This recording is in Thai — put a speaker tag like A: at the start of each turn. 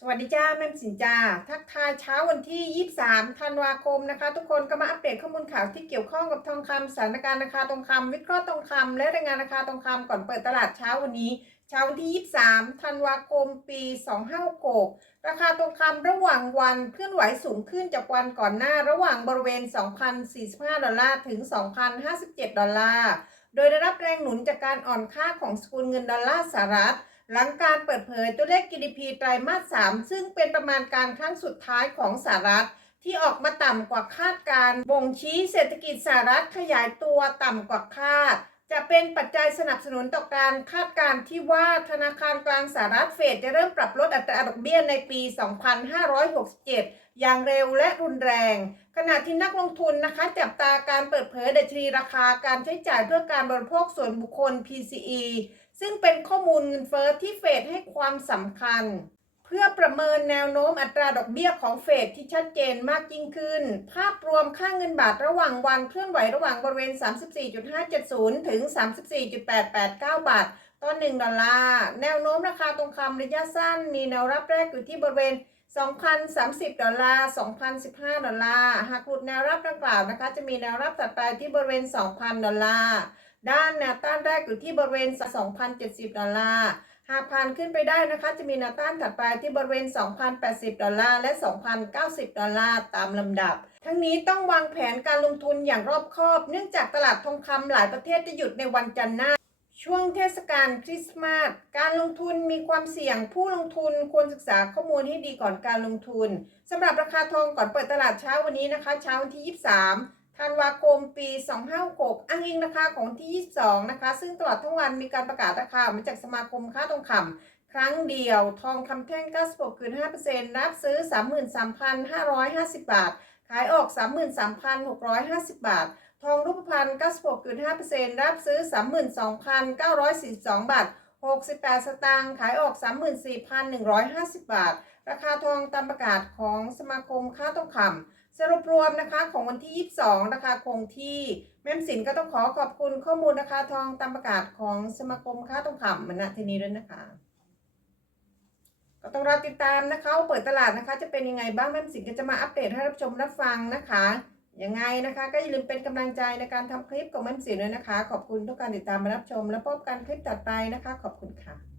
A: สวัสดีจ้าแม่สินจ้าทักทายเช้าวันที่ 23 ธันวาคมนะคะ ทุกคนก็มาอัปเดตข้อมูลข่าวที่เกี่ยวข้องกับทองคำสถานการณ์ราคาทองคำวิเคราะห์ทองคำและรายงานราคาทองคำก่อนเปิดตลาดเช้าวันนี้ เช้าวันที่ 23 ธันวาคม ปี 2566ราคาทองคำระหว่างวันเคลื่อนไหวสูงขึ้นจากวันก่อนหน้าระหว่างบริเวณ 2,045 ดอลลาร์ถึง 2,057 ดอลลาร์โดยได้รับแรงหนุนจากการอ่อนค่าของสกุลเงินดอลลาร์สหรัฐ หลังการเปิดเผยตัวเลข GDP ไตรมาส 3 ซึ่งเป็นประมาณการครั้งสุดท้ายของสหรัฐ ที่ออกมาต่ำกว่าคาดการบ่งชี้เศรษฐกิจสหรัฐขยายตัวต่ำกว่าคาด จะเป็นปัจจัยสนับสนุนต่อการคาดการณ์ที่ว่าธนาคารกลางสหรัฐเฟดจะเริ่มปรับลดอัตราดอกเบี้ยในปี 2567 อย่างเร็วและรุนแรง ขณะที่นักลงทุนนะคะจับตาการเปิดเผยดัชนีราคาการใช้จ่ายเพื่อการบริโภคส่วนบุคคล PCE ซึ่งเป็นข้อมูลเงินเฟ้อที่เฟดให้ความสำคัญ เพื่อประเมินแนวโน้มอัตราดอกเบี้ยของเฟดที่ชัดเจนมากยิ่งขึ้น ภาพรวมค่าเงินบาทระหว่างวันเคลื่อนไหวระหว่างบริเวณ 34.570 ถึง 34.889 บาทต่อ1ดอลลาร์ แนวโน้มราคาทองคำระยะสั้น มีแนวรับแรกอยู่ที่บริเวณ 2,030 ดอลลาร์ 2,015 ดอลลาร์ หากหลุดแนวรับดังกล่าวนะคะ จะมีแนวรับถัดไปที่บริเวณ 2,000 ดอลลาร์ ด้านแนวต้านแรกอยู่ที่บริเวณ 2,070 ดอลลาร์ หากผ่านขึ้นไปได้นะคะ จะมีแนวต้านถัดไปที่บริเวณ 2,080 ดอลลาร์ และ 2,090 ดอลลาร์ ตามลำดับ ทั้งนี้ต้องวางแผนการลงทุนอย่างรอบคอบ เนื่องจากตลาดทองคำหลายประเทศจะหยุดในวันจันทร์หน้า ช่วงเทศกาลคริสต์มาส การลงทุนมีความเสี่ยง ผู้ลงทุนควรศึกษาข้อมูลให้ดีก่อนการลงทุนสำหรับราคาทองก่อนเปิดตลาดเช้าวันนี้นะคะ เช้าวันที่ 23 ธันวาคมปี 2566อ้างอิงราคาของที่ 22 นะคะ ซึ่งตลอดทั้งวันมีการประกาศราคามาจากสมาคมค้าทองคำครั้งเดียว ทองคำแท่ง 96.5%รับซื้อ 33,550 บาท ขายออก 33,650 บาท ทองรูปพรรณ96.5%รับซื้อ 32,942 บาท 68 สตางค์ ขายออก 34,150 บาท ราคาทองตามประกาศของสมาคมค้าทองคำ สรุปรวมนะคะของวันที่ 22ราคาคงที่แม่มสินก็ต้องขอขอบคุณข้อมูลราคาทองตามประกาศของสมาคมค้าทองคำมณที่นี้ด้วยนะคะ ก็ต้องรอติดตามนะคะเปิดตลาดนะคะ จะเป็นยังไงบ้างแม่มสินก็จะมาอัปเดตให้รับชมรับฟังนะคะยังไงนะคะ ก็อย่าลืมเป็นกำลังใจในการทำคลิปของแม่มสินด้วยนะคะ ขอบคุณทุกการติดตามมารับชม และพบกันคลิปต่อไปนะคะ ขอบคุณค่ะ